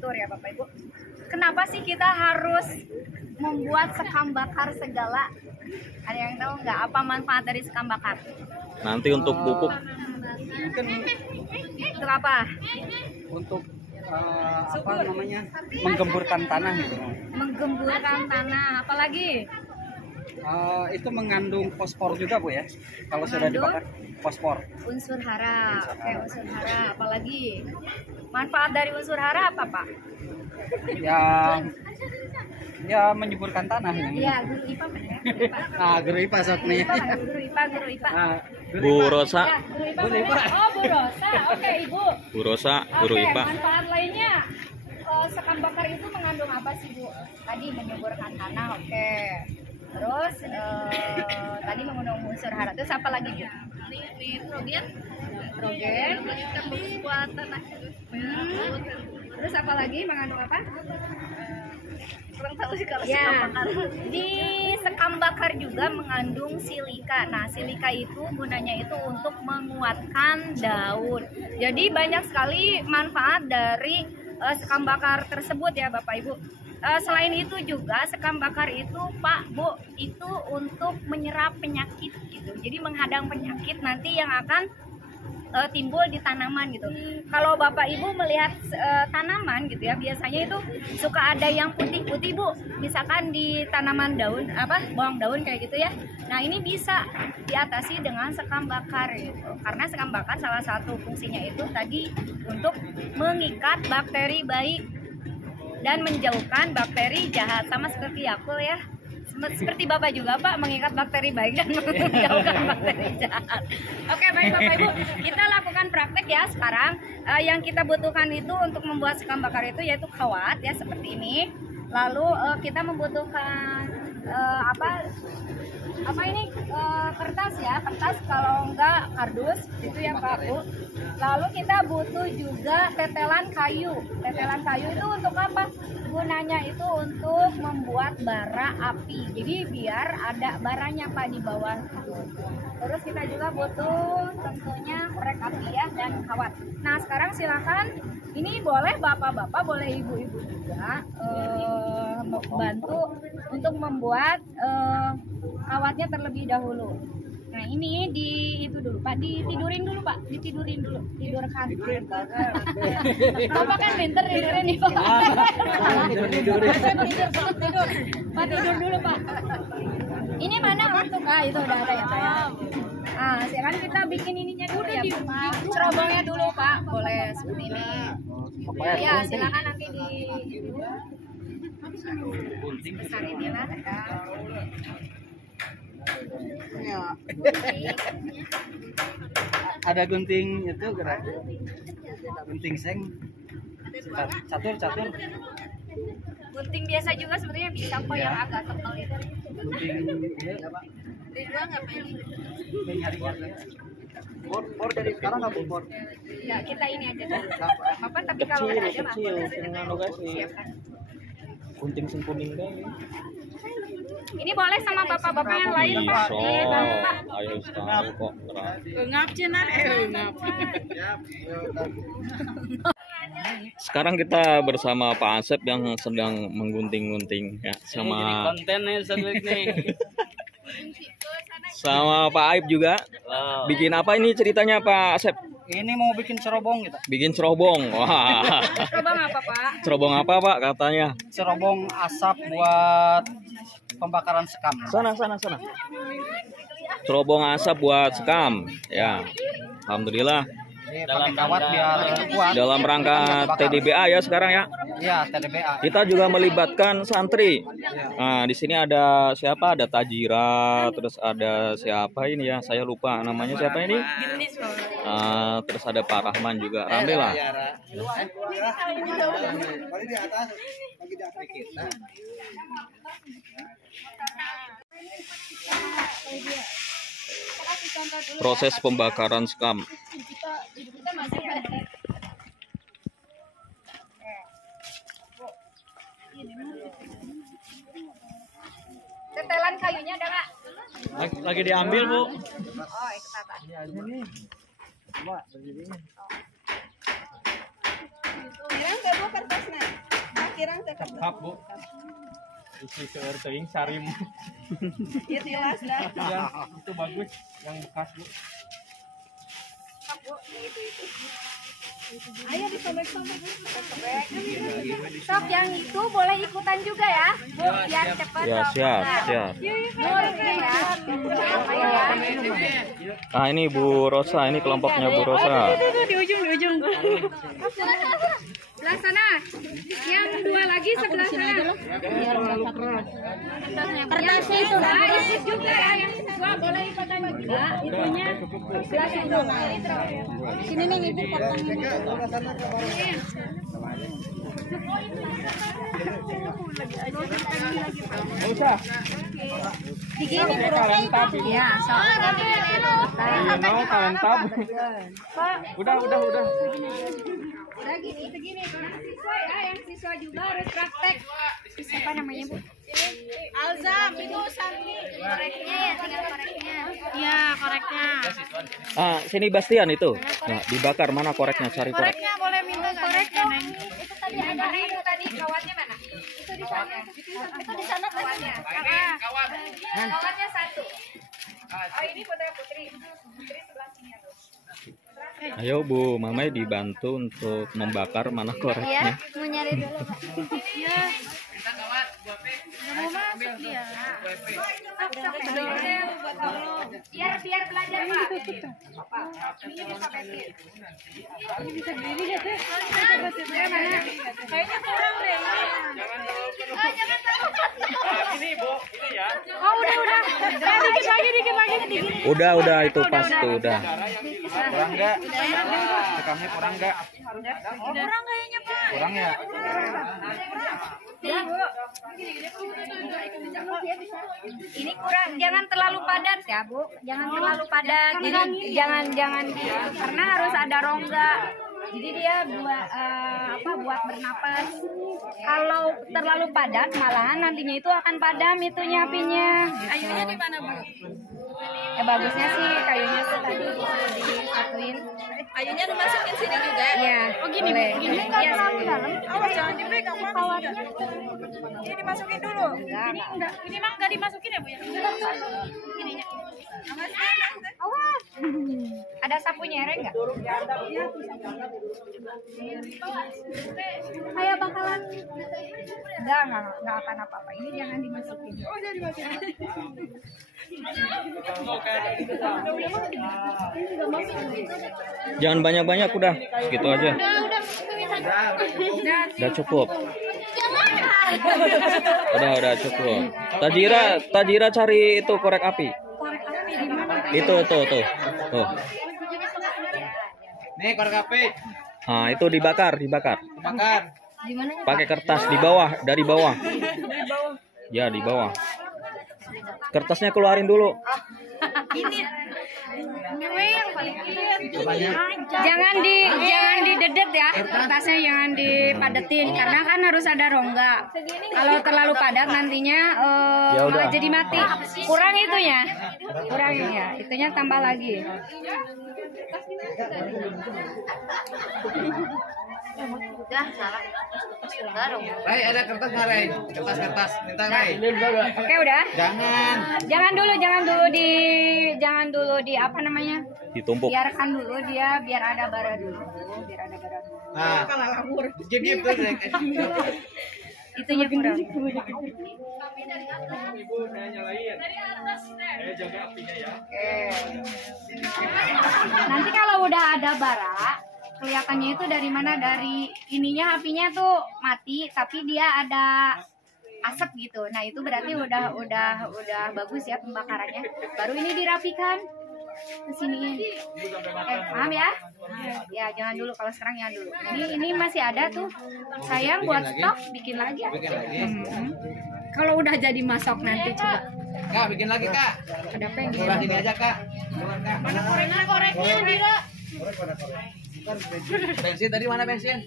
kultur ya Bapak Ibu. Kenapa sih kita harus membuat sekam bakar segala? Ada yang tahu nggak apa manfaat dari sekam bakar? Nanti untuk pupuk. Mungkin Untuk apa? untuk apa namanya, menggemburkan tanah gitu. Menggemburkan tanah. Apalagi? Itu mengandung fosfor juga Bu ya, kalau sudah dibakar. Fosfor. Unsur hara. Oke, unsur hara. Apalagi? Manfaat dari unsur hara apa Pak? Ya menyuburkan tanah ini. Iya, guru IPA Pak ya. Guru IPA saat ini. Guru IPA. Bu Rosa. Ya, guru IPA. Oh, Bu Rosa. Oke, Ibu. Bu Rosa, guru Oke, IPA. manfaat lainnya, sekam bakar itu mengandung apa sih Bu? Tadi menyuburkan tanah, oke. Terus tadi mengandung unsur hara. Terus apa lagi Bu? Nitrogen. Buat tanah. Terus apa lagi mengandung apa? Kurang tahu sih kalau sekam bakar. Di sekam bakar juga mengandung silika. Nah, silika itu gunanya itu untuk menguatkan daun. Jadi banyak sekali manfaat dari sekam bakar tersebut ya Bapak Ibu. Selain itu juga sekam bakar itu Pak Bu itu untuk menyerap penyakit gitu. Jadi menghadang penyakit nanti yang akan timbul di tanaman gitu. Kalau Bapak Ibu melihat tanaman gitu ya, biasanya itu suka ada yang putih-putih Bu. Misalkan di tanaman daun bawang daun kayak gitu ya. Nah, ini bisa diatasi dengan sekam bakar gitu. Karena sekam bakar salah satu fungsinya itu tadi untuk mengikat bakteri baik dan menjauhkan bakteri jahat, sama seperti Yakult ya. Seperti Bapak juga Pak, mengikat bakteri baik dan menjauhkan bakteri jahat. Oke, baik Bapak Ibu, kita lakukan praktek ya sekarang. Yang kita butuhkan itu untuk membuat sekam bakar itu yaitu kawat ya seperti ini. Lalu kita membutuhkan apa ini kertas ya, kertas kalau enggak kardus itu yang Pak Bu. Lalu kita butuh juga tetelan kayu. Tetelan kayu itu untuk apa? Gunanya itu untuk membuat bara api. Jadi biar ada baranya Pak di bawah. Terus kita juga butuh tentunya korek api ya dan kawat. Nah, sekarang silakan ini boleh bapak-bapak, boleh ibu-ibu juga bantu untuk membuat kawatnya terlebih dahulu. Nah, ini itu dulu Pak, ditidurin dulu Pak, tidurkan. Bapak kan pinter tidurnya nih Pak. Tidur. Pak tidur dulu Pak. Ini mana untuk itu udah ada ya Pak ya. Sekarang kita bikin ininya dulu ya Pak. Cerobongnya dulu Pak, boleh seperti ini. Ya, silakan nanti besarin ya lah. Ada gunting itu gerak. Gunting seng. Catur. Gunting biasa juga sebenarnya bisa kok yang agak tebal itu. Gunting ini apa? Ridwan ngapain ini? Bor dari sekarang nggak bor. Ya, kita ini aja deh. Apa tapi kalau udah ada mah siapkan. Gunting sing kuning deh. Ini boleh sama bapak-bapak yang lain Pak. Pak. Ayo tahu kok. Ngap cenah ngap. Sekarang kita bersama Pak Asep yang sedang menggunting-gunting ya, sama kontennya nih. sama Pak Aib juga. Bikin apa ini ceritanya Pak Asep? Ini mau bikin cerobong gitu. Bikin cerobong. Wah. Cerobong apa Pak? Cerobong apa Pak katanya? Cerobong asap buat pembakaran sekam. Sana. Cerobong asap buat sekam. Ya. Alhamdulillah. Dalam kawat biar kuat. Dalam rangka TDBA ya sekarang ya. Iya, TDBA. Kita juga melibatkan santri. Nah, di sini ada siapa? Ada Tajira, terus ada siapa ini ya? Saya lupa namanya siapa ini. Terus ada Pak Rahman juga. Rame lah. Proses pembakaran sekam. Tetelan kayunya ada nggak? Lagi diambil Bu. Oh, itu apa? Coba berdiri. Merah nggak Bu kertasnya? Hap, Bu. Isi seueur teuing sarim. Iya tilas dah. Ya, itu bagus yang bekas, Bu. Ayo disobek-sobek. Sok yang itu boleh ikutan juga ya, Bu, biar cepat. Ya, siap, siap. Ah, ini Bu Rosa, ini kelompoknya Bu Rosa. Di ujung. Sebelah sana. Yang dua lagi sebelah sana. Kertasnya itu ikut juga ya. Yang dua boleh ikutan juga. Itunya sebelah situ. Sini nih ibu potongnya. Usah. Digini Bu. Ya, sok. Mau kalian tab. Udah. Udah gini. Yang siswa ya, yang siswa juga harus praktek. Siapa namanya Bu? Alza, itu Santi. Koreknya ya, tinggal koreknya. Iya, koreknya. Ah, sini Bastian itu. Nah, dibakar mana koreknya? Cari korek. Koreknya boleh minta koreknya. Itu tadi ada itu tadi kawatnya mana? Itu di sana. Itu di sana kawatnya. Kawatnya satu. Oh, ini putra putri. Putri sebelah sini tuh. Ayo Bu, Mamai dibantu untuk membakar mana Iya, koreknya. mau nyari dulu Pak. Iya. Mau masuk dia. Biar belajar Pak. Ini bisa bikin. Ini bisa diri ya tuh. Kayaknya kurang deh. Jangan takut. Ini, Bu, ini ya. Oh, udah. Dikit lagi. Udah itu pas tuh, udah. Kurang nggak? Sekamnya kurang nggak? Kurang kayaknya Pak. Kurang ya? Ini kurang, jangan terlalu padat ya Bu, jangan terlalu padat, jadi jangan karena harus ada rongga, jadi dia buat bernapas. Kalau terlalu padat malahan nantinya itu akan padam itunya apinya. Kayunya di mana Bu? Ya bagusnya sih kayunya tuh tadi disatuin. Kayunya dimasukin sini juga? Iya. Oh gini boleh. Gini nggak terlalu dalam. Awas jangan dipegang kawatnya. Ini dimasukin dulu. Enggak. Ini mah nggak dimasukin ya Bu ya? Ininya. Awas. Ada sapu nyereng nggak? Kayak bakalan nggak akan apa-apa. Ini jangan dimasukin. Oh jangan dimasukin. Jangan banyak-banyak, udah segitu aja. Udah cukup. Udah cukup. Tajira cari itu korek api. Itu tuh. Nih korek api. Nah, itu dibakar. Bakar. Pakai kertas dari bawah. Ya, di bawah. Kertasnya keluarin dulu. Jangan didedet ya, kertasnya jangan dipadetin karena kan harus ada rongga. Kalau terlalu padat nantinya Ya udah. malah jadi mati. Kurang itunya. Itunya tambah lagi. Rai, ada kertas nggak, Rai? Kertas. Minta, Rai. Oke, udah. Jangan Jangan dulu di apa namanya? Ditumpuk. Biarkan dulu dia biar ada bara dulu. Nah, gip tuh, Rai. Itunya kurang. Ibu saya nyalain. Saya jaga apinya ya. Nanti kalau udah ada bara, kelihatannya itu dari mana? Dari ininya apinya tuh mati, tapi dia ada asap gitu. Nah itu berarti udah bagus ya pembakarannya. Baru ini dirapikan ke sini. Paham ya? Ya jangan dulu, kalau sekarang jangan dulu. Ini masih ada tuh. Sayang buat stok, bikin lagi. Kalau udah jadi masuk nanti coba. Kak, bikin lagi, Kak. Ada pengen. Sebelah sini aja, Kak. Mana koreknya Dira? Bensin tadi mana bensin?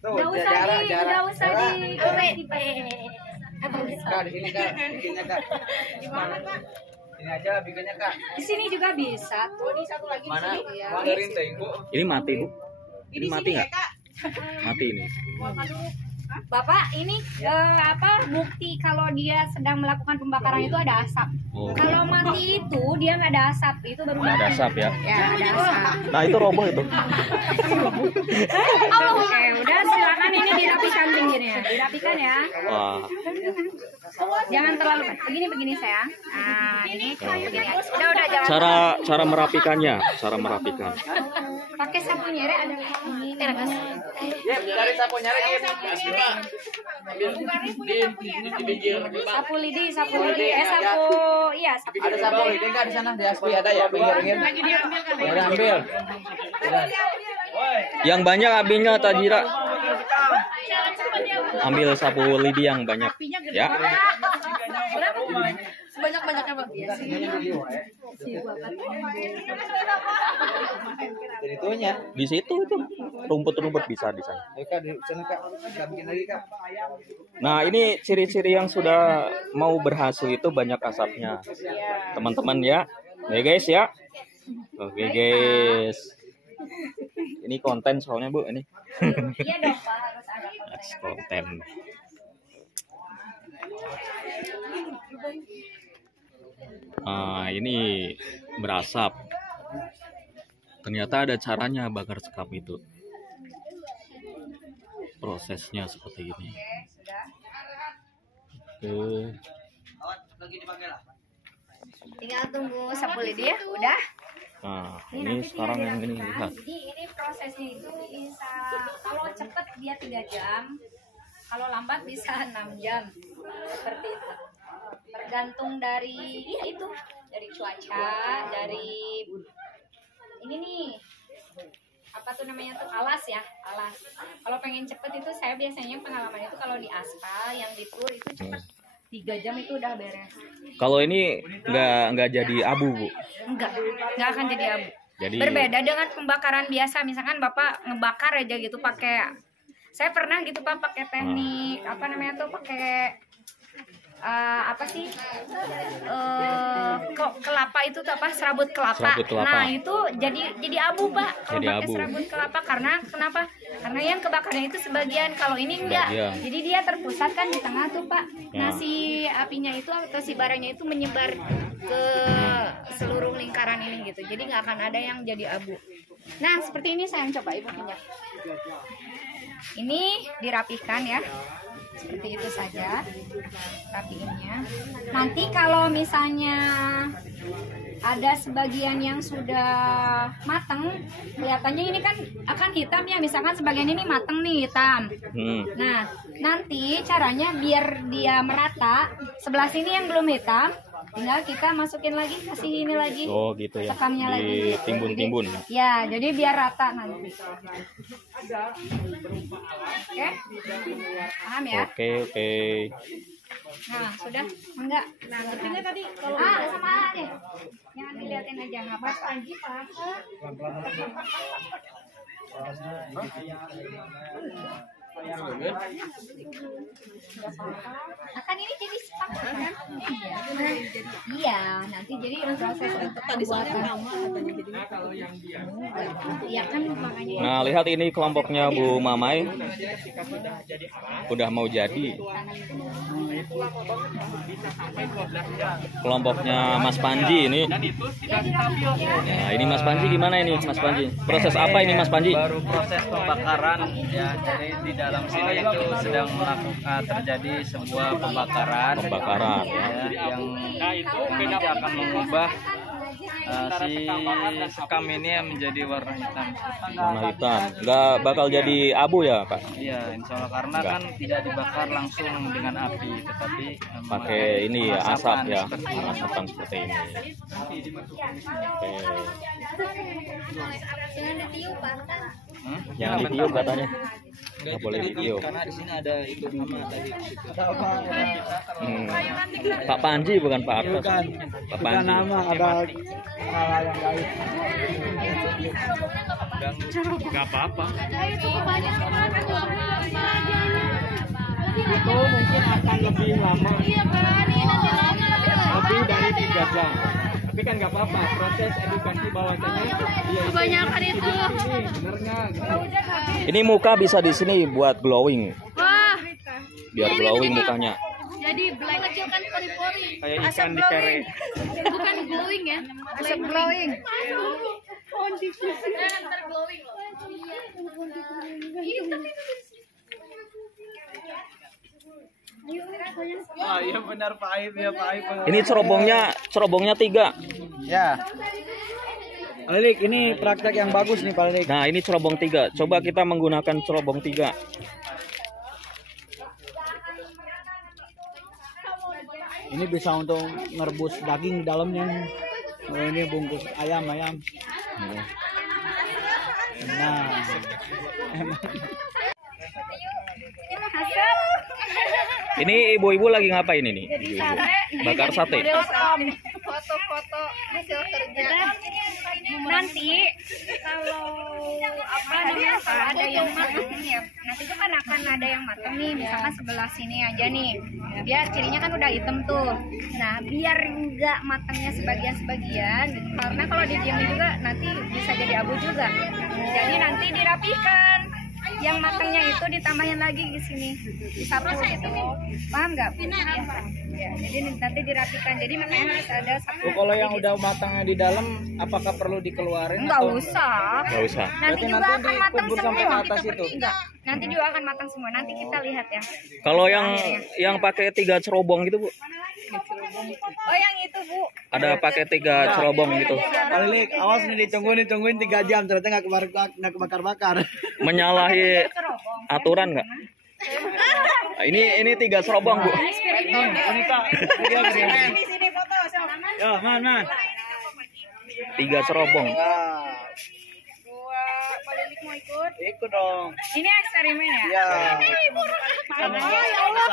Tuh, Nggak usah di Kak, di sini, Kak. Bikinnya, Kak. Di mana, Kak? Ini aja bikinnya, Kak. Di sini juga bisa. Tuh di satu lagi Mana? di sini. Ya. Mandarin teh, Bu. Ini mati, Bu. Ini mati nggak? Mati ini. Bapak, ini bukti kalau dia sedang melakukan pembakaran itu ada asap. Oh. Kalau mati itu dia nggak ada asap, itu baru Nggak ada mati. asap ya. Ya, ada asap. Nah itu roboh itu. Oke, udah silakan ini dirapikan pinggirnya. Dirapikan ya. Wah. Jangan terlalu begini sayang. Nah, ini begini. Udah jangan. Cara merapikannya, cara merapikan. Pakai sapu nyerek ada ini teragas. Dari sapunya lagi. Sapu lidi, sapu. Iya, sapu. Ada sapu lidi nggak di sana? Di Aspi ada ya? Pinggir-pinggir. Ada ambil. Yang banyak ambilnya Tajira. Ambil sapu lidi yang banyak. Ya. Sebanyak-banyaknya Bang. Dari itunya. Di situ itu rumput-rumput bisa di sana. Ayo Kak, di sana Kak. Kita bikin lagi Kak. Nah ini ciri-ciri yang sudah mau berhasil itu banyak asapnya, teman-teman ya. Ya guys ya. Oke guys. Ini konten soalnya Bu ini. Iya dong Pak, harus ada konten. Konten. Nah ini berasap. Ternyata ada caranya bakar sekam itu. Prosesnya seperti ini. Oke. Tinggal tunggu sapu lidi ya, udah. Nah, ini sekarang yang ini lihat. Jadi ini prosesnya itu bisa kalau cepat dia 3 jam, kalau lambat bisa 6 jam. Seperti itu. Tergantung dari ya itu, dari cuaca, dari ini nih. Apa tuh namanya tuh alas ya, alas. Kalau pengen cepet itu saya biasanya pengalaman itu kalau di aspal yang di tur itu cepet 3 jam itu udah beres. Kalau ini nggak jadi abu Bu. Nggak akan jadi abu. Jadi Berbeda dengan pembakaran biasa, misalkan Bapak ngebakar aja gitu pakai, saya pernah gitu Pak pakai teknik apa namanya tuh pakai apa sih kelapa itu tuh apa, serabut kelapa. Nah itu jadi abu Pak kalau pakai serabut kelapa. Karena kenapa? Karena yang kebakarnya itu sebagian, kalau ini enggak. Jadi dia terpusat kan di tengah tuh Pak. Nah si apinya itu atau si baranya itu menyebar ke seluruh lingkaran ini gitu. Jadi nggak akan ada yang jadi abu. Nah seperti ini sayang, coba Ibu pinjam. Ini dirapihkan ya. Seperti itu saja rapiinnya. Nanti kalau misalnya ada sebagian yang sudah matang, kelihatannya ini kan akan hitam ya, misalkan sebagian ini matang nih hitam. Nah nanti caranya biar dia merata, sebelah sini yang belum hitam tinggal kita masukin lagi, kasih ini lagi. Oh gitu ya, sekamnya lagi timbun-timbun ya, jadi biar rata nanti. Oke, paham ya? Oke. Nah sudah enggak, nah ngertinya tadi kalau sama deh, jangan dilihatin aja, nggak pas lagi Pak. Akan ini jadi sepakat kan? Iya, nanti jadi proses tadi soalnya lama katanya jadi. Iya kan makanya. Nah lihat ini kelompoknya Bu Mamai udah mau jadi. Kelompoknya Mas Panji ini. Nah ini Mas Panji gimana ini Mas Panji? Proses apa ini Mas Panji? Baru proses pembakaran ya, jadi di dalam sini itu sedang melakukan terjadi sebuah pembakaran Ya. Yang nanti akan mengubah si sekam ini menjadi warna hitam. Warna hitam, nggak bakal jadi abu ya Pak? Iya, insya Allah, karena kan tidak dibakar langsung dengan api, tetapi pakai ini ya, asap ya, asapan seperti ini. Oke. Jangan ditiup Pak. Jangan ditiup katanya. Nggak boleh ditiup. Karena di sini ada itu nama tadi. Pak Panji bukan Pak Artos. Pak Panji. Nama ada hal yang gaib. Nggak apa-apa. Itu mungkin akan lebih lama. Lebih dari 3 jam. Tapi kan nggak apa-apa, proses edukasi bahwasanya dia kebanyakan itu. Bener nggak? Ini muka bisa di sini buat glowing. Wah, biar glowing mukanya. Jadi black mengecilkan pori-pori. Kayak ikan di kere. Bukan glowing ya. Asap glowing. Ntar glowing loh. Ah iya benar Pak Aib ya Pak Aib. Ini cerobongnya 3. Ya. Pak Lilik, ini praktek yang bagus nih Pak Lilik. Nah, ini cerobong 3. Coba kita menggunakan cerobong 3. Ini bisa untuk ngerebus daging di dalamnya. Oh, ini bungkus ayam. Nah. Ini ibu-ibu lagi ngapain ini? Bakar sate. Foto-foto hasil kerja. Nanti kalau kalau ada yang matang ya, nanti itu kan akan ada yang matang nih, misalkan sebelah sini aja nih. Biar cirinya kan udah hitam tuh. Nah, biar enggak matangnya sebagian-sebagian, karena kalau didiamin juga nanti bisa jadi abu juga. Jadi nanti dirapikan. Yang matangnya itu ditambahin lagi di sini, disapu gitu. Paham nggak? Ya, jadi nanti dirapikan. Jadi makanya harus ada satu. Kalau yang udah matangnya di dalam, apakah perlu dikeluarin? Nggak usah. Nggak usah. Nanti juga nanti akan matang dikubur sampai semua. ke atas itu? Enggak. Nanti juga akan matang semua. Nanti kita lihat ya. Kalau yang pakai 3 cerobong gitu, Bu? Oh, yang itu, Bu. Ada pakai 3 cerobong gitu. Pak Lilik, awas nih ditungguin 3 jam, ternyata nggak kebakar-bakar. Menyalahi aturan nggak? Ini 3 cerobong, Bu. Ini Pak, Sini foto sama. ya man. 3 cerobong. Pak Lilik mau ikut? Ikut dong. Ini eksperimen ya? Ya. Ya Allah.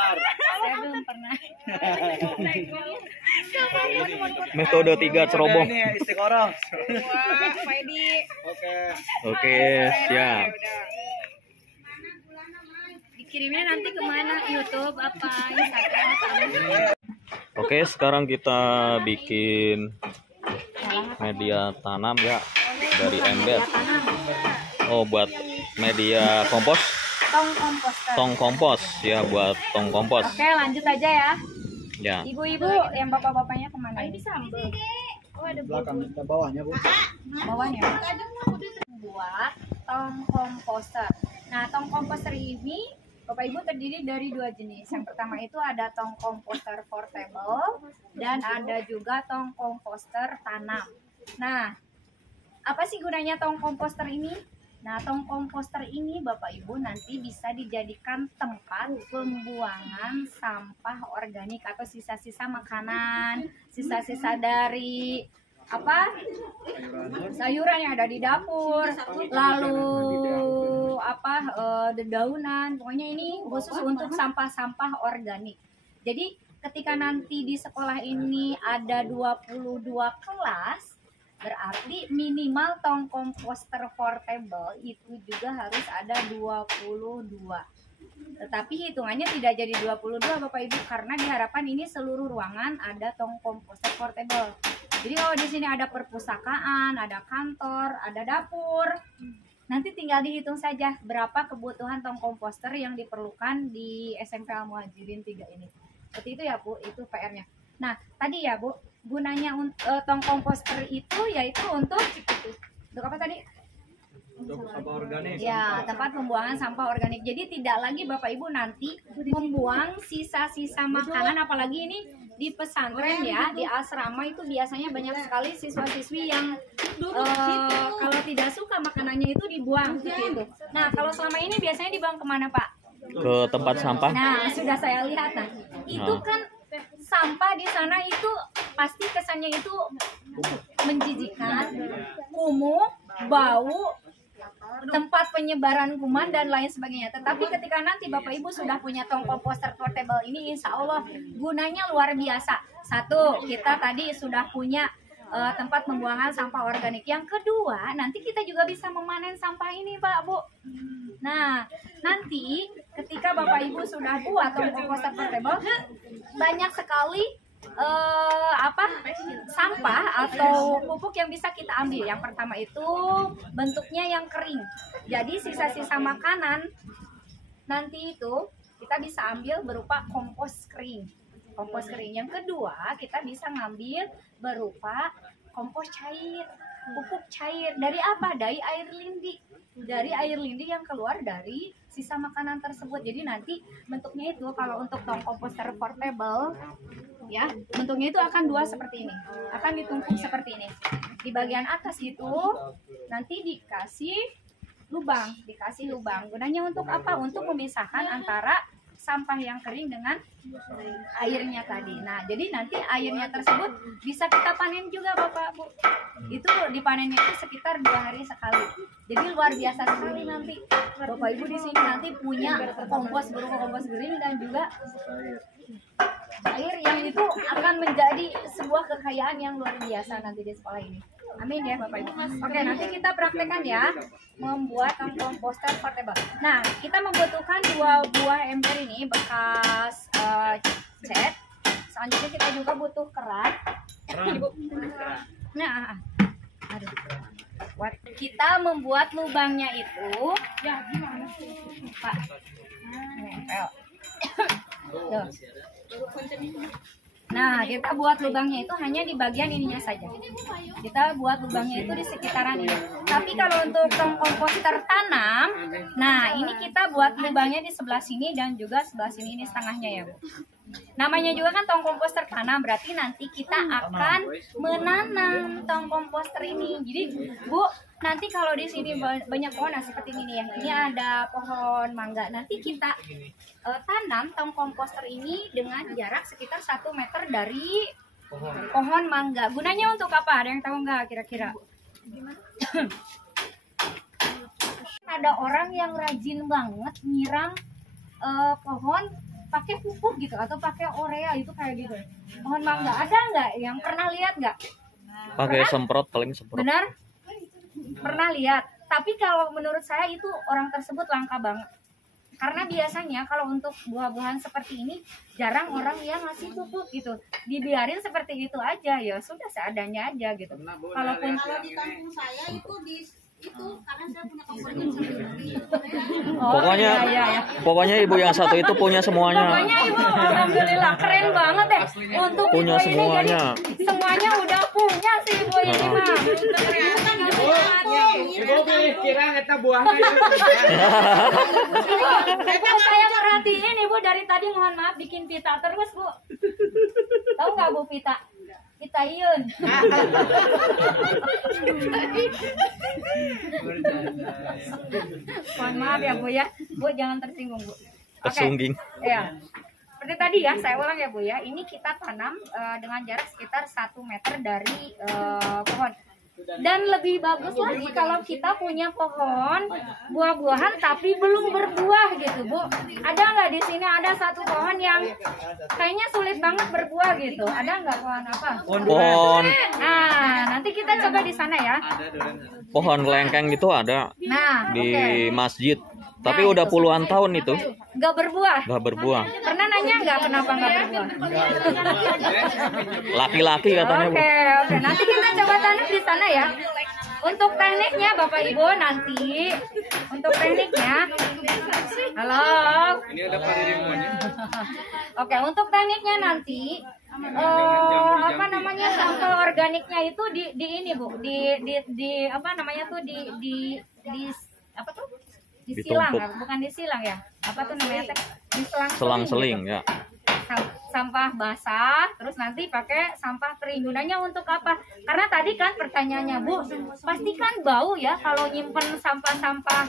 Saya belum pernah. Metode 3 cerobong. Ini istiqoroh. Wah, Pak Edi. Oke. Oke, siap. Dikirimnya nanti kemana? YouTube apa? Instagram apa? Oke, sekarang kita bikin media tanam ya dari ember. Oh, buat media kompos. Tong kompos ya, buat tong kompos. Oke, lanjut aja ya. Ya. Ibu-ibu, yang bapak-bapaknya kemana? Ini sambel. Oh, ada Belakang ke bawahnya, Bu. bawahnya. Buat tong komposter. Nah, tong komposter ini Bapak Ibu terdiri dari 2 jenis. Yang pertama itu ada tong komposter portable dan ada juga tong komposter tanam. Nah, apa sih gunanya tong komposter ini? Nah, tong komposter ini Bapak Ibu nanti bisa dijadikan tempat pembuangan sampah organik atau sisa-sisa makanan, sisa-sisa dari sayuran yang ada di dapur, lalu dedaunan. Pokoknya ini khusus untuk sampah-sampah organik. Jadi ketika nanti di sekolah ini ada 22 kelas, berarti minimal tong komposter portable itu juga harus ada 22. Tetapi hitungannya tidak jadi 22 Bapak Ibu, karena diharapkan ini seluruh ruangan ada tong komposter portable. Jadi kalau di sini ada perpustakaan, ada kantor, ada dapur, nanti tinggal dihitung saja berapa kebutuhan tong komposter yang diperlukan di SMP Al Muhajirin 3 ini. Seperti itu ya Bu, itu PR-nya. Nah, tadi ya Bu, gunanya tong komposter itu yaitu untuk apa tadi? Untuk sampah organik. Ya, tempat pembuangan sampah organik. Jadi tidak lagi Bapak Ibu nanti membuang sisa-sisa makanan, apalagi ini di pesantren ya, di asrama itu biasanya banyak sekali siswa-siswi yang kalau tidak suka makanannya itu dibuang gitu. Nah, kalau selama ini biasanya dibuang kemana Pak? Ke tempat sampah. Nah, sudah saya lihat. Nah, itu kan sampah di sana itu pasti kesannya itu menjijikkan, kumuh, bau, tempat penyebaran kuman dan lain sebagainya. Tetapi ketika nanti Bapak Ibu sudah punya tong komposter portable ini, insya Allah gunanya luar biasa. Satu, kita tadi sudah punya tempat pembuangan sampah organik. Yang kedua, nanti kita juga bisa memanen sampah ini Pak Bu. Nah, nanti ketika Bapak Ibu sudah buat tong komposter portable, banyak sekali sampah atau pupuk yang bisa kita ambil. Yang pertama itu bentuknya yang kering. Jadi sisa-sisa makanan nanti itu kita bisa ambil berupa kompos kering. Kompos kering. Yang kedua, kita bisa ngambil berupa kompos cair, pupuk cair. Dari apa? Dari air lindi. Dari air lindi yang keluar dari sisa makanan tersebut. Jadi nanti bentuknya itu kalau untuk tong komposter portable ya, bentuknya itu akan dua seperti ini. Akan ditumpuk seperti ini. Di bagian atas itu nanti dikasih lubang. Gunanya untuk apa? Untuk memisahkan antara sampah yang kering dengan airnya tadi. Nah, jadi nanti airnya tersebut bisa kita panen juga Bapak Bu. Itu dipanennya itu sekitar 2 hari sekali. Jadi luar biasa sekali nanti Bapak Ibu di sini nanti punya kompos berupa kompos kering dan juga air yang itu akan menjadi sebuah kekayaan yang luar biasa nanti di sekolah ini. Amin ya Bapak Ibu. Oke, nanti kita praktekkan ya membuat tong komposter portable. Nah, kita membutuhkan 2 buah ember ini bekas cat. Selanjutnya kita juga butuh keran. Nah, aduh. Kita membuat lubangnya itu ya gimana sih Pak? Nempel. Tuh. Nah, kita buat lubangnya itu hanya di bagian ininya saja. Kita buat lubangnya itu di sekitaran ini. Tapi kalau untuk tong komposter tanam, nah ini kita buat lubangnya di sebelah sini dan juga sebelah sini, ini setengahnya ya Bu. Namanya juga kan tong komposter tanam, berarti nanti kita akan menanam tong komposter ini. Jadi Bu, nanti kalau di sini banyak pohon seperti ini ya. Ini ada pohon mangga. Nanti kita tanam tong komposter ini dengan jarak sekitar 1 meter dari pohon mangga. Gunanya untuk apa? Ada yang tahu nggak kira-kira? Ada orang yang rajin banget nyiram pohon pakai pupuk gitu atau pakai urea itu kayak gitu. Pohon mangga ada nggak yang pernah lihat nggak? Pakai semprot, paling semprot. Benar? Pernah lihat. Tapi kalau menurut saya itu orang tersebut langka banget. Karena biasanya kalau untuk buah-buahan seperti ini jarang orang yang ngasih pupuk gitu. Dibiarin seperti itu aja ya, sudah seadanya aja gitu. Kalaupun kalau di kampung saya itu karena saya punya komponen sendiri. Pokoknya ya. pokoknya ibu yang satu itu punya semuanya. Pokoknya ibu alhamdulillah keren banget deh untuk Punya ibu semuanya. ini. Jadi semuanya udah punya sih ibu ini mah. Ibu kira eta buahnya. Ibu saya perhatiin ibu dari tadi, mohon maaf bikin pita terus Bu. Tahu nggak Bu pita? Pita Yun. Mohon maaf ya Bu ya. Bu jangan tersinggung Bu. Oke. Kesungging. Ya. Seperti tadi ya, saya ulang ya Bu ya. Ini kita tanam dengan jarak sekitar 1 meter dari pohon. Dan lebih bagus lagi kalau kita punya pohon buah-buahan tapi belum berbuah gitu Bu. Ada nggak di sini ada satu pohon yang kayaknya sulit banget berbuah gitu? Ada nggak pohon apa? Pohon Nah, nanti kita coba di sana ya. pohon lengkeng itu ada Nah, di oke. masjid. Tapi udah puluhan tahun itu Nggak berbuah. nggak berbuah. Pernah nanya nggak kenapa nggak berbuah? Laki-laki katanya Bu. Oke. Nanti kita coba tanam di sana ya. Untuk tekniknya Bapak Ibu nanti, untuk tekniknya, halo. Ini ada paririmanya. Oke, untuk tekniknya nanti, apa namanya sampel organiknya itu di ini Bu, di apa namanya tuh di apa tuh? Disilang, Ditumpuk. bukan disilang ya? Apa tuh namanya teh? Selang-seling ya. Sampah basah, terus nanti pakai sampah kering. Gunanya untuk apa? Karena tadi kan pertanyaannya Bu, pastikan bau ya kalau nyimpen sampah-sampah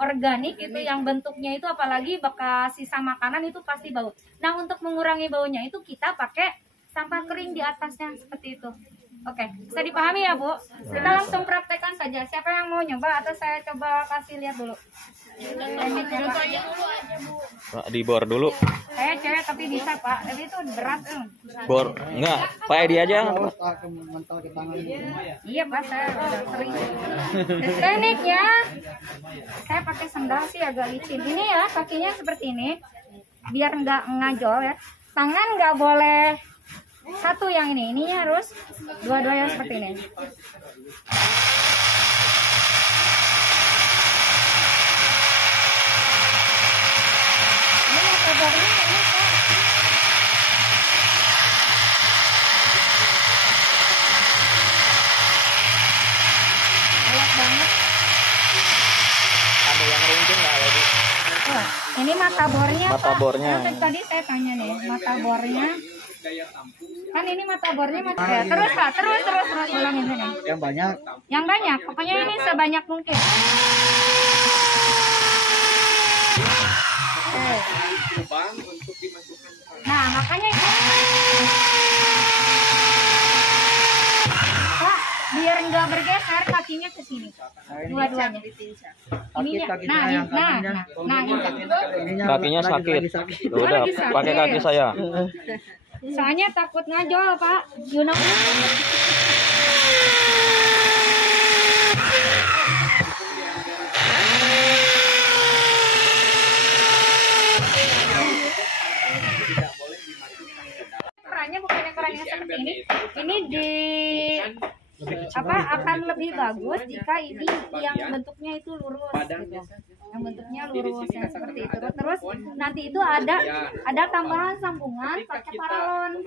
organik itu yang bentuknya itu apalagi bekas sisa makanan itu pasti bau. Nah, untuk mengurangi baunya itu kita pakai sampah kering di atasnya seperti itu. Oke, bisa dipahami ya Bu? Kita langsung praktekkan saja. Siapa yang mau nyoba atau saya coba kasih lihat dulu? Tekniknya, Pak. Di bor dulu. Saya cewek tapi bisa Pak, tapi itu berat. Bor enggak, Pak Edi aja. Iya Pak, saya udah sering. Tekniknya, saya pakai sendal sih agak licin. Ini ya kakinya seperti ini, biar nggak ngajol ya. Tangan nggak boleh satu yang ininya harus dua-duanya seperti ini. Ini metode bornya ini Kak. Enak banget. Ada yang runcing nggak lagi? Wah, ini mata bornya Mata Pak. bornya. Nah, tadi saya tanya nih, mata bornya. Kan ini mata bornya ya, terus Pak, terus ulangin sini. Yang banyak. Yang banyak, pokoknya ini sebanyak mungkin. Oke. lubang untuk dimasukkan. Nah, makanya itu. Pak, biar nggak bergeser kakinya ke sini. Dua-duanya. Ininya. Nah, ini. Kakinya sakit. Udah, lagi sakit. pakai kaki saya. Soalnya takut ngajol, Pak. You know? Kerannya bukannya keran yang seperti ini di akan lebih bagus jika ini yang bentuknya itu lurus gitu. Yang bentuknya lurus yang seperti itu. Terus nanti itu ada tambahan sambungan pakai paralon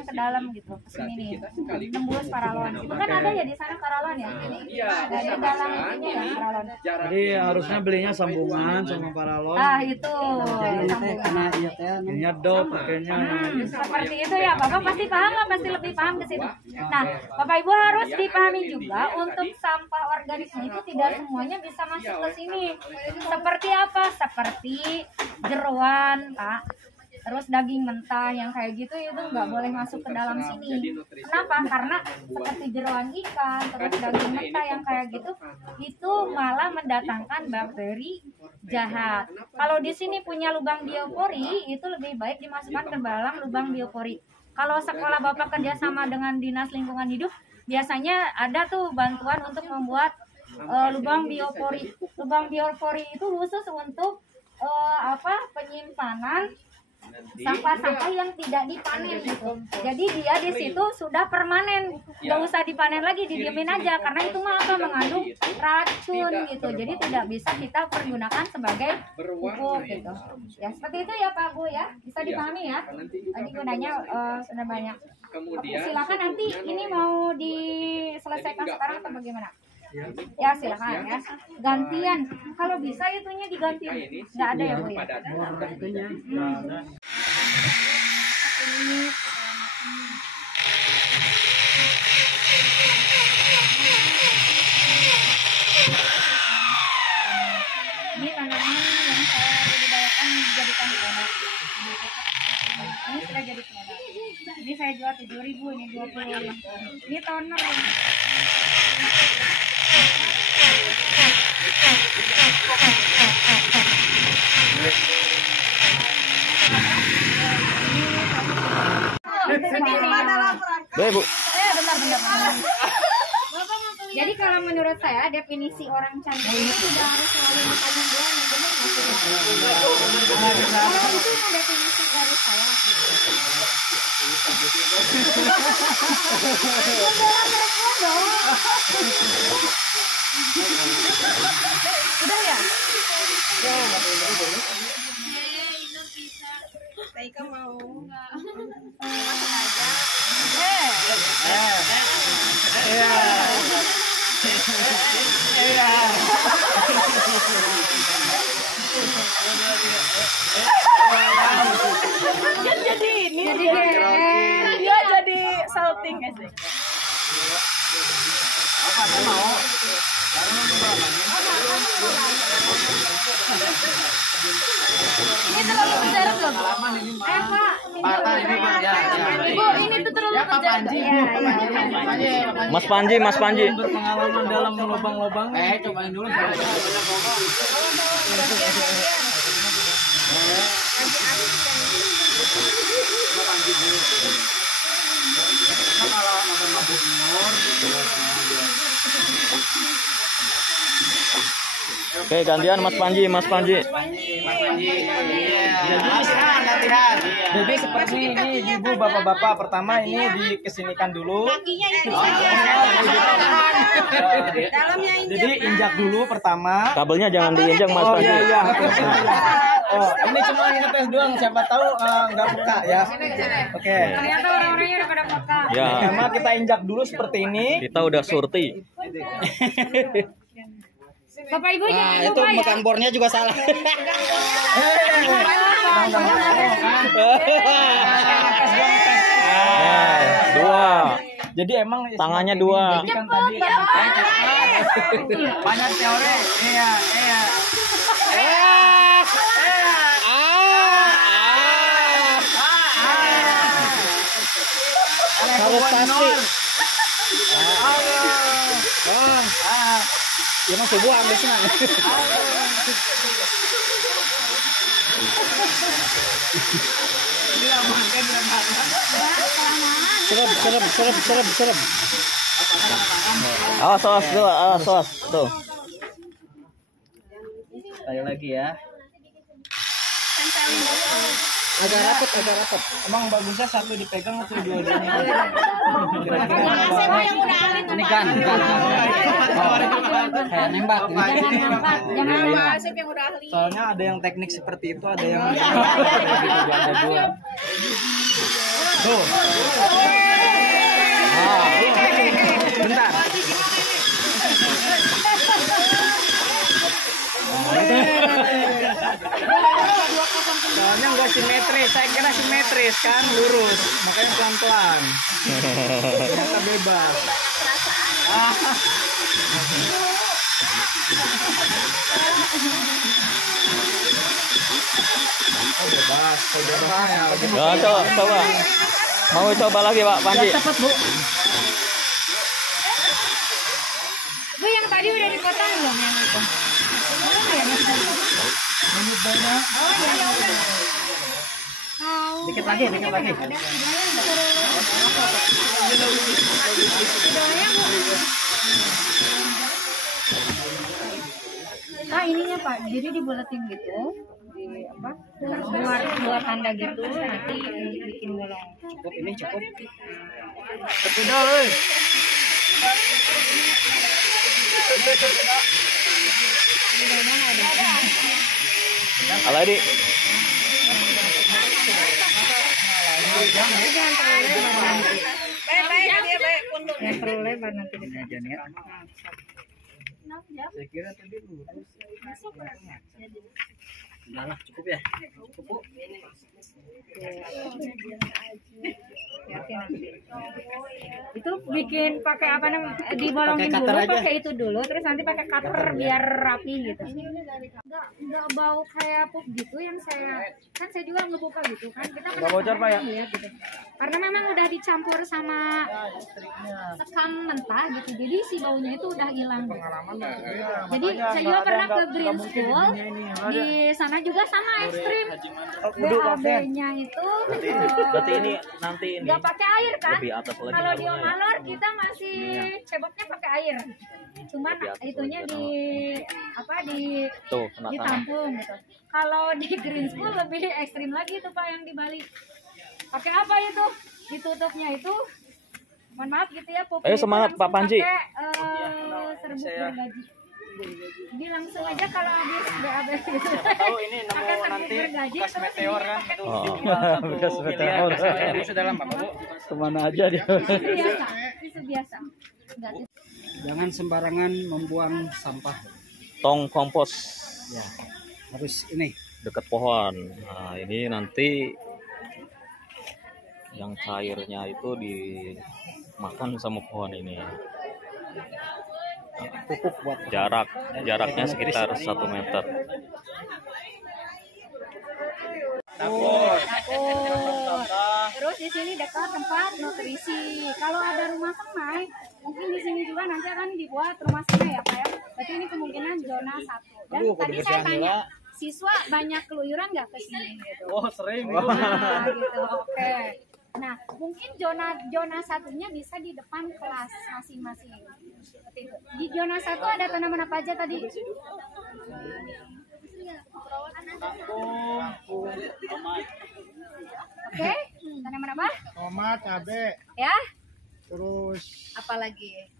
ke dalam gitu, ke sini nih, tembus paralon. Itu kan ada ya di sana paralon ya. Ada di dalam ini ya paralon. Jadi harusnya belinya sambungan sama paralon. Ah itu sambungan. Ini dop pakainya. Seperti itu ya, Bapak pasti paham lah, pasti lebih paham ke situ. Nah, Bapak Ibu harus dipahami juga untuk sampah organisme itu tidak semuanya bisa masuk ke sini. Seperti apa? Seperti jeroan, Pak. Terus daging mentah yang kayak gitu itu nggak boleh masuk ke dalam sini. Kenapa? Karena seperti jeroan ikan, terus daging mentah yang kayak gitu, itu malah mendatangkan bakteri jahat. Kalau di sini punya lubang biopori, itu lebih baik dimasukkan ke dalam lubang biopori. Kalau sekolah Bapak kerjasama dengan Dinas Lingkungan Hidup, biasanya ada tuh bantuan untuk membuat lubang biopori. Lubang biopori itu khusus untuk penyimpanan sampah-sampah yang tidak dipanen gitu. Jadi dia di situ sudah permanen, nggak usah dipanen lagi, didiemin aja karena itu mah mengandung racun gitu. Jadi tidak bisa kita pergunakan sebagai pupuk gitu. Ya seperti itu ya Pak Bu ya, bisa dipahami ya. Tadi gunanya sudah banyak. Oke, silakan nanti ini mau diselesaikan sekarang atau bagaimana? Ya silakan ya. Gantian. Kalau bisa itunya digantiin. Nggak ada ya Bu ya. Ini tanaman yang saya budidayakan dijadikan donat. Ini sudah jadi donat. Ini saya jual 7.000, ini 20. Ini toner. Bu. Benar. Jadi kalau menurut saya definisi orang cantik itu tidak harus selalu makanan doang, yang benar maksudnya. Kalau itu definisi dari saya. Udah ya? Taika mau masuk aja. Jadi ini dia jadi salting guys. Apa mau? Ini terlalu besar belum? Pak, Ibu, ini tuh terlalu besar. Mas Panji. Berpengalaman dalam lubang-lubang. Cobain dulu. Oke, gantian Mas Panji. Latihan. Jadi seperti ini ibu bapak-bapak, pertama ini dikesinikan dulu. Jadi injak dulu pertama. Kabelnya jangan diinjak Mas Panji. Iya. Oh, ini cuma ngetes doang, siapa tahu nggak peka ya. Oke. Ternyata orang-orangnya udah pada peka. Ya, Pertama kita injak dulu seperti ini. kita udah surti. Bapak Ibu jangan Itu lupa ya. bukan bornya juga salah. Nah, dua. Jadi emang Tangannya dua. Jadi kan tadi banyak teori. Iya. Harus pasti. Ya mas subuh ambil senang. Serem. Sos tuh, sos tuh. Ayo lagi ya. Agak rapat. Emang bagusnya satu dipegang atau dua-duanya? Ini kan. Kayak nembak. Jangan lupa Asep yang udah ahli. Soalnya ada yang teknik seperti itu, ada yang ada dua. Tuh. Bentar. Soalnya nggak simetris, saya kira simetris kan, lurus, makanya pelan-pelan. Ternyata bebas. Oh bebas, Ya, coba. Mau coba lagi Pak Panji? Bu yang tadi udah dipotong belum yang itu? Dikit lagi. Ininya Pak, jadi dibulatin gitu, di apa? Dua tanda gitu, nanti bikin bolong. Cukup. Aladi. Yang terlalu lebar nanti dikasih. Saya kira tadi lurus. Udah cukup ya. Itu bikin pakai apa namanya, dibolongin Pakai dulu, cutter aja. pakai itu dulu, terus nanti pakai cutter biar rapi gitu. Nggak bau kayak pup gitu yang saya juga ngebuka gitu kan, kita Nggak bocor, Pak, ya? lihat gitu. Karena memang udah dicampur sama sekam mentah gitu, jadi si baunya itu udah hilang. Jadi saya juga pernah ke Green School, di sana juga sama ekstrim. BAB-nya itu Berarti ini nanti ini nggak pakai air kan? lebih atas lagi Kalau di halunya ya? Omalor kita masih ceboknya pakai air, cuman Lebih atas itunya lagi, di apa Tuh, kena tangan. ditampung gitu. Kalau di Green School lebih ekstrim lagi tuh Pak yang di Bali. Pakai apa itu? Ditutupnya itu, mohon maaf gitu ya, pupuk Ayo itu semangat, langsung Pak Panji. pakai, serbuk gergaji. Jadi langsung aja kalau habis BAB gitu. Tahu ini nemu Pakai serbuk nanti gergaji, bekas terus meteor ini kan pakai itu Oh. tinggal satu Bekas miliar. meteor. Ini sudah lama Bu. Kemana aja dia? itu biasa. Enggak Jangan sembarangan membuang sampah. Tong kompos Ya. Harus ini. dekat pohon. Nah, ini nanti yang cairnya itu dimakan sama pohon ini. Pupuk buat Jaraknya sekitar 1 meter. takut. Terus di sini dekat tempat nutrisi. Kalau ada rumah semai, mungkin di sini juga nanti akan dibuat rumah semai ya Pak ya. Berarti ini kemungkinan zona 1. Dan tadi saya tanya, siswa banyak keluyuran nggak ke sini gitu? Oh sering. Nah, gitu. Oke. Nah, mungkin zona satunya bisa di depan kelas masing-masing. Seperti itu. Di zona 1 ada tanaman apa aja tadi? apa? Tomat, cabe, Ya. terus Apalagi?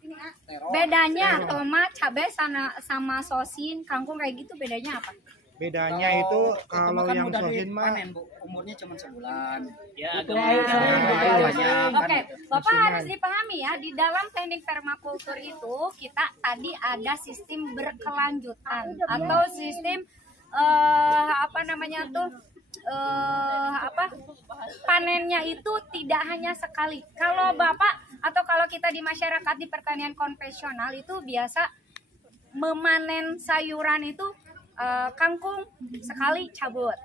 Bedanya tomat, cabai sama sosin, kangkung kayak gitu bedanya apa? bedanya itu kalau yang sohin mah panen, Bu. Umurnya cuma sebulan. Ya, Itu agak Oke, Bapak harus dipahami ya, di dalam teknik permakultur itu kita tadi ada sistem berkelanjutan atau sistem apa namanya tuh panennya itu tidak hanya sekali. Kalau Bapak atau kalau kita di masyarakat di pertanian konvensional itu biasa memanen sayuran itu kangkung sekali cabut,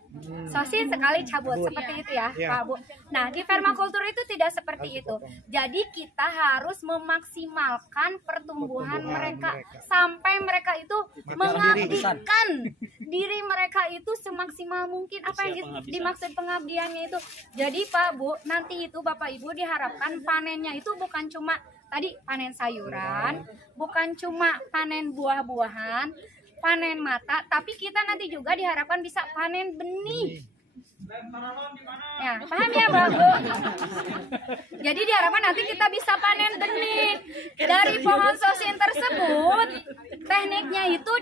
sosis sekali cabut, seperti itu ya, Pak Bu. Nah, di permakultur itu tidak seperti itu. Jadi kita harus memaksimalkan pertumbuhan mereka sampai mereka itu mengabdikan diri mereka itu semaksimal mungkin. Apa yang dimaksud pengabdiannya itu? Jadi Pak Bu, nanti itu Bapak Ibu diharapkan panennya itu bukan cuma tadi panen sayuran, bukan cuma panen buah-buahan, panen mata, tapi kita nanti juga diharapkan bisa panen benih. Ya, paham ya Bu? Jadi diharapkan nanti kita bisa panen benih dari pohon sosin tersebut. Tekniknya itu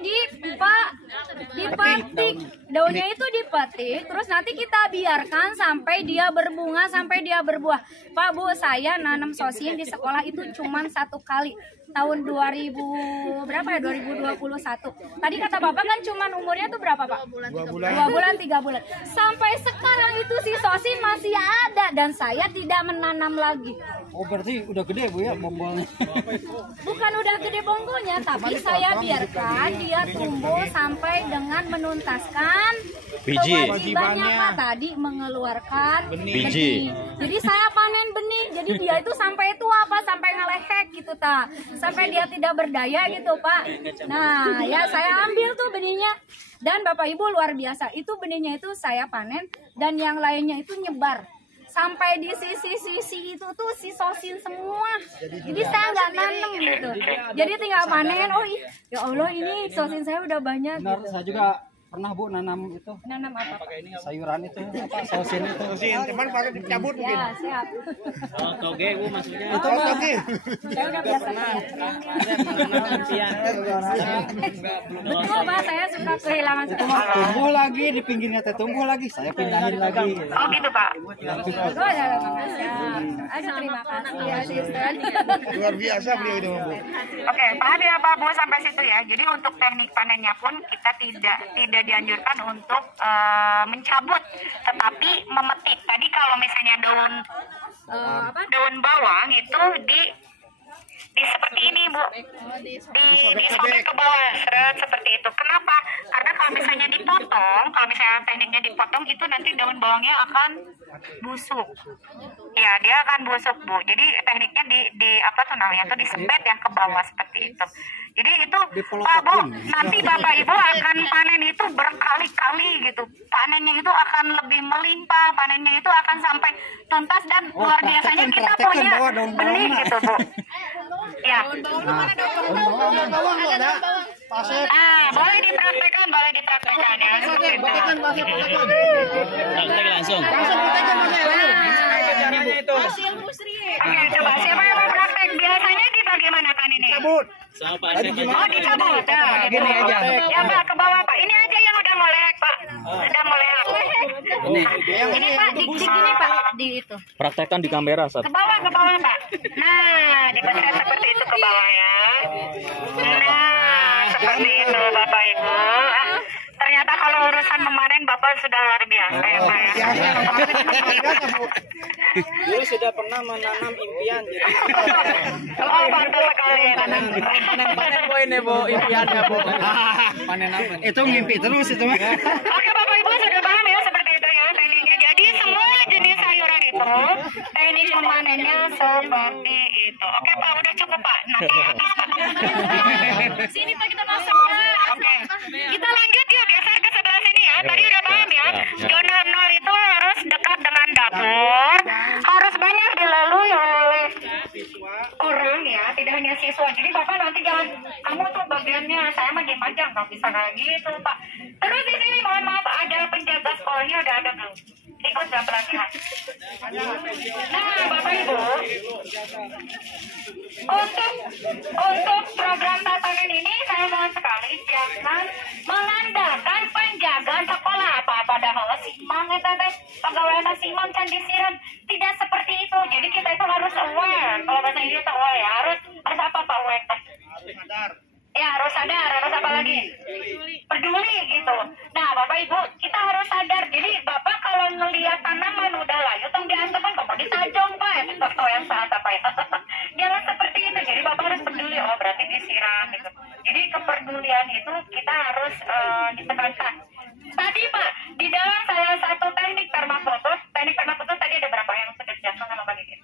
dipetik, daunnya itu dipetik, terus nanti kita biarkan sampai dia berbunga, sampai dia berbuah. Pak Bu, saya nanam sosin di sekolah itu cuma 1 kali. Tahun 2000 berapa ya, 2021. Tadi kata Bapak kan cuman umurnya tuh berapa Pak? 2 bulan 3 bulan. Sampai sekarang itu si sosin masih ada dan saya tidak menanam lagi. Oh, berarti udah gede Bu ya bonggolnya. Bukan udah gede bonggolnya, tapi saya biarkan dia tumbuh sampai dengan menuntaskan kewajibannya Pak tadi mengeluarkan Biji. Jadi saya panen benih. Jadi dia itu sampai tua Pak, sampai ngelehek gitu ta. Sampai dia tidak berdaya gitu Pak. Nah, ya saya ambil tuh benihnya. Dan Bapak Ibu luar biasa, itu benihnya itu saya panen dan yang lainnya itu nyebar. Sampai di sisi-sisi itu tuh si sosin semua. Jadi saya nggak nanam gitu. Jadi tinggal panen. Oh iya, ya Allah ini sosin saya udah banyak. Benar, Gitu. saya juga pernah Bu nanam itu. Nanam apa? Sayuran itu, sosin itu. cuman pakai dicabut mungkin. Ya siap. toge Bu maksudnya. Itu oke. Saya udah biasa. Betul Pak, saya suka kehilangan Itu mah tumbuh lagi di pinggirnya teh, tumbuh lagi. Saya pindahin lagi. Oh gitu Pak. Itu adalah makasih. Aduh terima kasih ya Sister. Luar biasa beliau itu Bu. Oke, paham ya Pak Bu sampai situ ya. Jadi untuk teknik panennya pun kita tidak dianjurkan untuk mencabut, tetapi memetik. Tadi kalau misalnya daun bawang itu di seperti ini Bu, disobek ke bawah, seperti itu. Kenapa? Karena kalau misalnya dipotong, kalau misalnya tekniknya dipotong itu nanti daun bawangnya akan busuk. Ya, dia akan busuk Bu. Jadi tekniknya di apa tuh namanya tuh disebet yang ke bawah seperti itu. Jadi itu Pak Bu, nanti Bapak Ibu akan panen itu berkali-kali gitu. Panennya itu akan lebih melimpah, panennya itu akan sampai tuntas dan luar biasanya kita punya benih gitu Bu. Ya. Boleh dipraktekkan ya. Praktek langsung. Oke, coba siapa yang mau praktek? Biasanya di bagaimana kan ini? Sama Pak Asep aja. Oh, dicabut. Nah, Gini aja. Ya Pak, ke bawah Pak. Ini aja yang udah melek Pak. Udah melek. Ini Pak, di sini Pak, di itu. Praktekkan di kamera saat. Ke bawah Pak. Nah, dipencet seperti itu ke bawah ya. Nah, seperti itu Bapak Ibu. Ternyata kalau urusan memanen Bapak sudah luar biasa ya Pak ya. Dulu sudah pernah menanam impian jadi. Oh, betul sekali. Panen Bu ini Bu, impiannya Bu. Panen apa? Itu mimpi terus itu mah. Oke Bapak Ibu sudah paham ya seperti itu ya tekniknya. Jadi semua jenis sayuran itu teknik memanennya seperti itu. Oke Pak, udah cukup Pak. Nanti habis Pak. Sini Pak kita masuk. Oke. Kita lanjut yuk geser ke sebelah sini ya. Tadi udah paham ya. Zona 0 itu harus dekat dengan dapur. Harus banyak dilalui oleh orang ya, tidak hanya siswa. Jadi Bapak nanti jangan kamu tuh bagiannya saya mah diem aja, nggak bisa kayak gitu Pak. Terus di sini mohon maaf ada penjaga sekolahnya udah ada belum? Ikut nggak pelatihan? Nah, Bapak Ibu, untuk program tatanan ini saya mohon sekali jangan mengandalkan penjaga sekolah apa padahal Simon itu teh pegawai Simon can disiram, tidak seperti itu. Jadi kita itu harus aware. Kalau bahasa Inggris itu aware ya, harus apa Pak aware? Ya harus sadar, harus apa lagi? Peduli gitu. Nah Bapak Ibu, kita harus sadar. Jadi Bapak kalau ngelihat tanaman udah layu, tong diantepan Bapak ditajong Pak. Itu yang saat apa ya? Jangan seperti itu. Jadi Bapak harus peduli. Oh berarti disiram gitu. Jadi kepedulian itu kita harus ditekankan. Tadi Pak, di dalam salah satu teknik permakultur tadi ada berapa yang sudah dijelaskan sama Pak Gigi?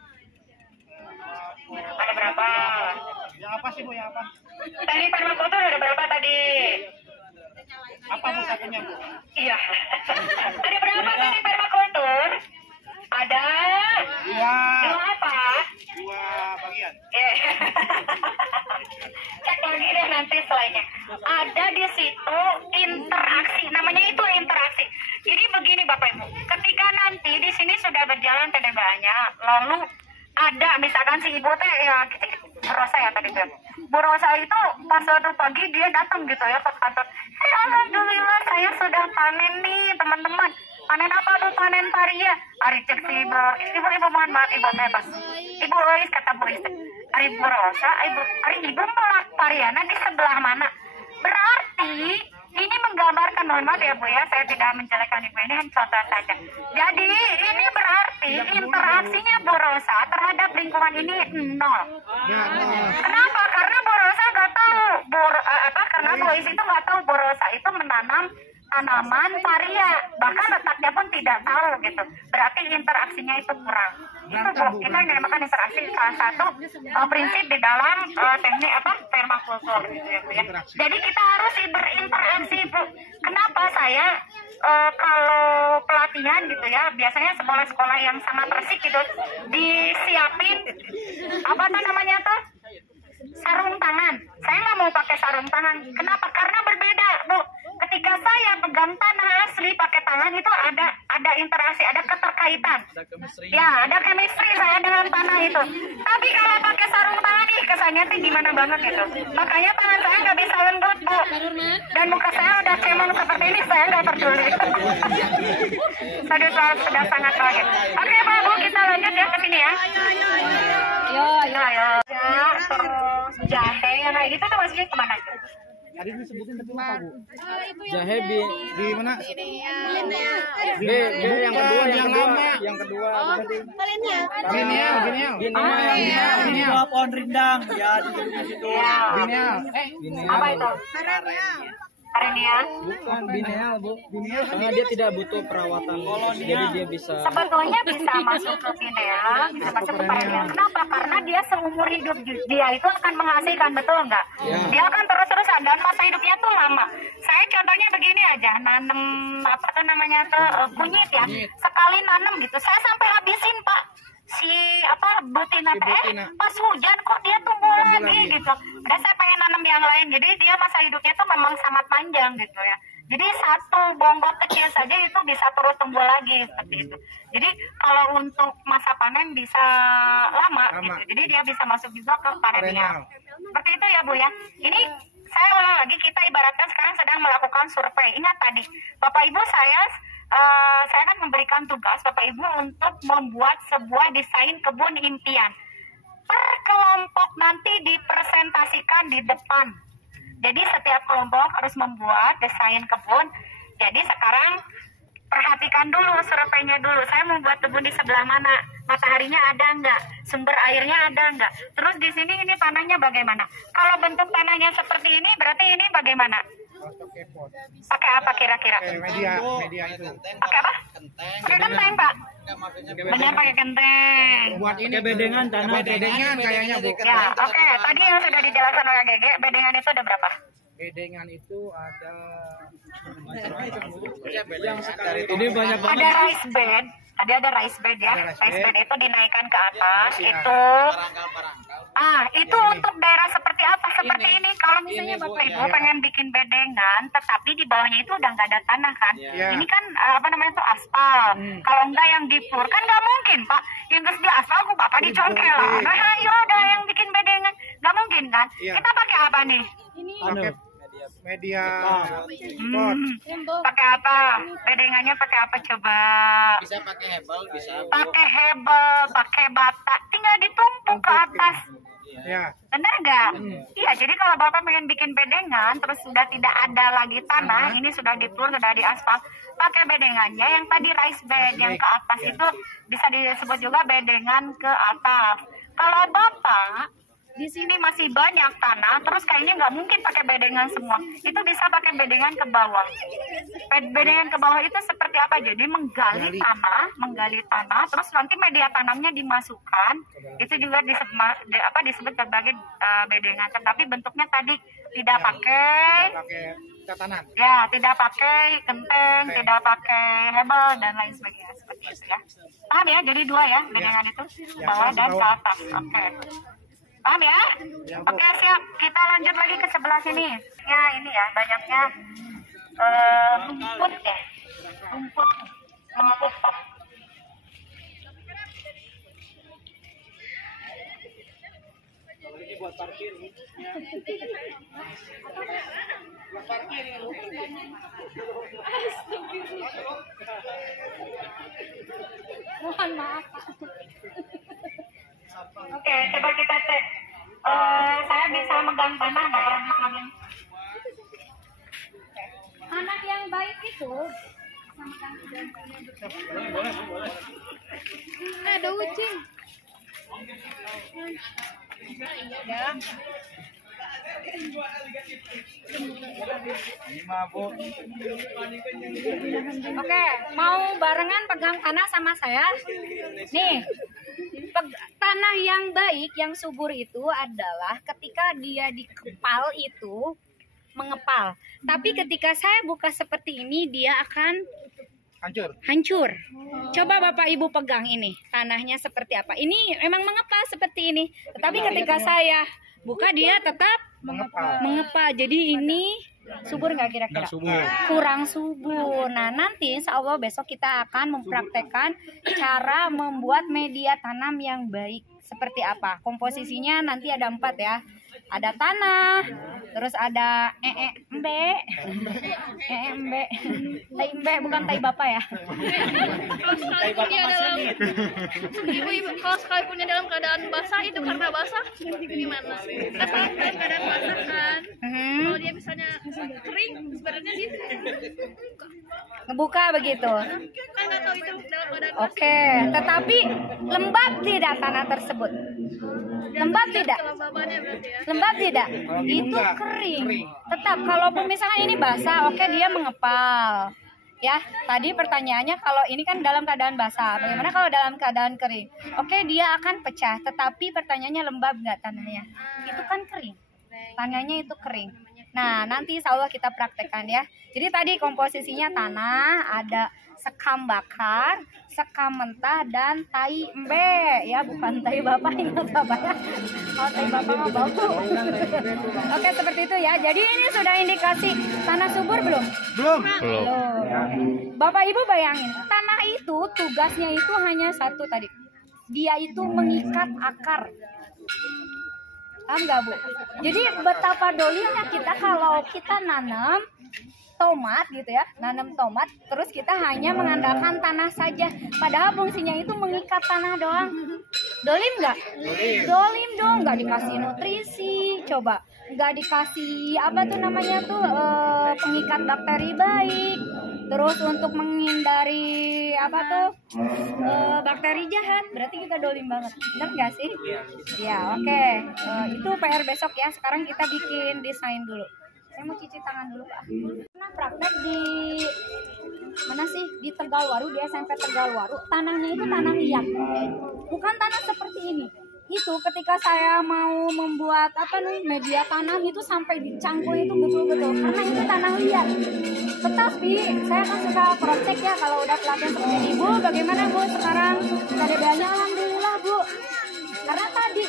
Ada berapa? Ya apa sih Bu, ya apa? Teknik permakultur ada berapa tadi? Apa Bu satunya Bu? Iya. Ada berapa teknik permakultur? Ada dua apa? Dua bagian. Cek lagi deh nanti slide-nya. Ada di situ interaksi, namanya itu interaksi. Jadi begini Bapak Ibu, ketika nanti di sini sudah berjalan tenaganya, lalu ada misalkan si ibu teh ya Bu Rosa ya tadi bilang. Bu Rosa itu pas suatu pagi dia datang gitu ya ke kantor. Alhamdulillah saya sudah panen nih teman-teman. Panen apa tuh? Panen paria. Ari cek si ibu mohon maaf ibu bebas. Ibu Lois kata Bu Is. Ari Bu Rosa, Ari ibu melak pariana di sebelah mana? Berarti ini menggambarkan, mohon maaf ya Bu ya, saya tidak menjelekkan ibu ini, contoh saja. Jadi ini berarti interaksinya Bu Rosa terhadap lingkungan ini nol. Kenapa? Karena Bu Rosa nggak tahu, karena Bu Is itu nggak tahu Bu Rosa itu menanam tanaman paria, bahkan letaknya pun tidak tahu gitu. Berarti interaksinya itu kurang. Itu Bu, kita dinamakan interaksi salah satu prinsip di dalam teknik permakultur gitu ya Bu ya. Jadi kita harus berinteraksi Bu. Kenapa saya kalau pelatihan gitu ya, biasanya sekolah-sekolah yang sangat resik gitu disiapin apa namanya tuh? Sarung tangan. Saya nggak mau pakai sarung tangan. Kenapa? Karena berbeda Bu. Ketika saya pegang tanah asli pakai tangan itu ada interaksi, ada keterkaitan. Ya, ada chemistry saya dengan tanah itu. Tapi kalau pakai sarung tangan nih kesannya tuh gimana banget gitu. Makanya tangan saya nggak bisa lembut Bu. Dan muka saya udah cemong seperti ini, saya nggak peduli. Sudah sangat bahagia. Oke Pak Bu, kita lanjut ya ke sini ya. Yo. Ya, terus jahe yang kayak gitu tuh maksudnya kemana tuh? Tadi disebutin tapi lupa Bu. Jahe Di mana? B yang kedua yang kedua berarti Ginial. pohon rindang ya di situ. Ginial. Apa itu? Karenia. Bukan bineal Bu. Karena dia tidak butuh perawatan. Jadi dia bisa. Sebetulnya bisa masuk ke binea, bisa masuk ke karenia. Kenapa? Karena dia seumur hidup dia itu akan menghasilkan, betul nggak? Ya. Dia akan terus-terusan dan masa hidupnya tuh lama. Saya contohnya begini aja, nanam apa tuh namanya tuh kunyit ya. Sekali nanam gitu, saya sampai habisin Pak. Si betina teh pas hujan kok dia tumbuh lagi gitu. Dan saya pengen nanam yang lain. Jadi dia masa hidupnya tuh memang sangat panjang gitu ya. Jadi satu bonggol kecil saja itu bisa terus tumbuh lagi seperti itu. Jadi kalau untuk masa panen bisa lama. Gitu. Jadi dia bisa masuk juga ke karenia. Seperti itu ya Bu ya. Ini saya ulang lagi, kita ibaratkan sekarang sedang melakukan survei. Ingat tadi Bapak Ibu saya akan memberikan tugas Bapak Ibu untuk membuat sebuah desain kebun impian. Per kelompok nanti dipresentasikan di depan. Jadi setiap kelompok harus membuat desain kebun. Jadi sekarang perhatikan dulu surveinya dulu. Saya mau buat kebun di sebelah mana? Mataharinya ada nggak? Sumber airnya ada nggak? Terus di sini ini tanahnya bagaimana? Kalau bentuk tanahnya seperti ini, berarti ini bagaimana? Pakai apa kira-kira? Media itu. Pakai apa? Pakai genteng Pak. Benar pakai genteng. Buat ini bedengan tanah. bedengan kayaknya Bu. Ya, oke. Tadi yang sudah dijelaskan oleh Gege, bedengan itu ada berapa? Bedengan itu ada Yang sekali ini banyak Ada banget. rice bed. Tadi ada rice bed ya. Rice bed itu dinaikkan ke atas. Itu itu untuk daerah seperti apa? Seperti ini. Kalau misalnya Bapak Ibu pengen bikin bedengan, tetapi di bawahnya itu udah nggak ada tanah kan? Ini kan apa namanya tuh aspal. Kalau enggak yang dipur kan nggak mungkin mungkin Pak, yang geus di aspal ku Bapak dicongkel lah. Nah, ya udah yang bikin bedengan, nggak mungkin kan? Kita pakai apa nih? Pakai media. Pakai apa? Bedengannya pakai apa coba? Bisa pakai hebel, bisa. Pakai hebel, pakai bata, tinggal ditumpuk ke atas. Ya. Benar nggak? Iya, jadi kalau Bapak pengen bikin bedengan, terus sudah tidak ada lagi tanah, ini sudah dipur, sudah diaspal, pakai bedengannya yang tadi rice bed, yang ke atas itu bisa disebut juga bedengan ke atas. Kalau Bapak di sini masih banyak tanah, terus kayaknya nggak mungkin pakai bedengan semua. Itu bisa pakai bedengan ke bawah. Bedengan ke bawah itu seperti apa? Jadi menggali tanah, terus nanti media tanamnya dimasukkan. Itu juga disebut sebagai bedengan. Tetapi bentuknya tadi tidak pakai tatanan. Ya, tidak pakai genteng, tidak pakai hebel dan lain sebagainya seperti itu ya. Paham ya? Jadi dua ya bedengan itu, bawah dan ke atas. Oke. Paham ya? Oke, siap. Kita lanjut lagi ke sebelah sini. Ya, ini ya, banyaknya rumput ya. Rumput. Ini buat parkir. Buat parkir ya. Mohon maaf. Oke, coba kita cek. Saya bisa megang tanah nggak ya? Tanah yang baik itu ada ucing. Oke, mau barengan pegang tanah sama saya? Nih, tanah yang baik, yang subur itu adalah ketika dia dikepal itu mengepal. Tapi ketika saya buka seperti ini, dia akan hancur. Coba Bapak Ibu pegang ini, tanahnya seperti apa. Ini memang mengepal seperti ini. Tetapi ketika saya buka, dia tetap mengepal. Jadi ini subur nggak kira-kira? Kurang subur. Nah, nanti insya Allah besok kita akan mempraktekkan cara membuat media tanam yang baik. Seperti apa? Komposisinya nanti ada 4 ya. Ada tanah, terus ada embe, tai embe bukan tai bapak ya. Kalau sekalipun dalam keadaan basah itu karena basah gimana? Dalam keadaan basah kan. Kalau dia misalnya kering, sebenarnya dia ngebuka begitu. Kan nggak tahu itu dalam keadaan basah. Oke, tetapi lembab tidak tanah tersebut? Lembab tidak? Lembab tidak? Itu kering. Tetap kalaupun misalnya ini basah, oke dia mengepal. Ya, tadi pertanyaannya kalau ini kan dalam keadaan basah, bagaimana kalau dalam keadaan kering? Oke, dia akan pecah, tetapi pertanyaannya lembab nggak tanahnya? Itu kan kering. Tanahnya itu kering. Nah, nanti insya Allah kita praktekkan ya. Jadi tadi komposisinya tanah, ada sekam bakar, sekam mentah, dan tai embe. Ya, bukan tai bapak, ingat bapak ya. Oh, tai bapak mah bau. Oke, seperti itu ya. Jadi ini sudah indikasi tanah subur belum? Belum. Bapak Ibu bayangin, tanah itu tugasnya itu hanya satu tadi. Dia itu mengikat akar. Paham nggak Bu? Jadi betapa dolimnya kita kalau kita nanam tomat gitu ya, nanam tomat, terus kita hanya mengandalkan tanah saja. Padahal fungsinya itu mengikat tanah doang. Dolim nggak? Dolim dong, nggak dikasih nutrisi, coba. Nggak dikasih apa tuh namanya tuh pengikat bakteri baik. Terus untuk menghindari apa tuh bakteri jahat, berarti kita dolim banget. Bener nggak sih? Ya, oke. Itu PR besok ya. Sekarang kita bikin desain dulu. Saya mau cuci tangan dulu Pak. Pernah praktek di mana sih? Di Tegalwaru, di SMP Tegalwaru. Tanahnya itu tanah liat, bukan tanah seperti ini. Itu ketika saya mau membuat apa nih media tanam itu sampai dicangkul itu betul-betul karena itu tanah liat. Tetapi saya kan suka project ya kalau udah pelatihan seperti ini. Bu, bagaimana Bu sekarang keadaannya? Alhamdulillah Bu. Karena tadi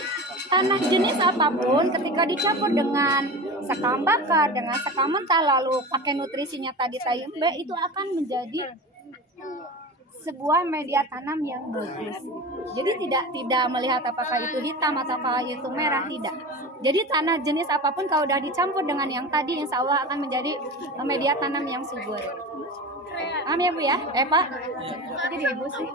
tanah jenis apapun ketika dicampur dengan sekam bakar, dengan sekam mentah, lalu pakai nutrisinya tadi tai embe, itu akan menjadi sebuah media tanam yang bagus. Jadi tidak melihat apakah itu hitam ataukah itu merah, tidak. Jadi tanah jenis apapun kalau udah dicampur dengan yang tadi, insya Allah akan menjadi media tanam yang subur. Amin ya Bu ya? Pak? Jadi Ibu sih.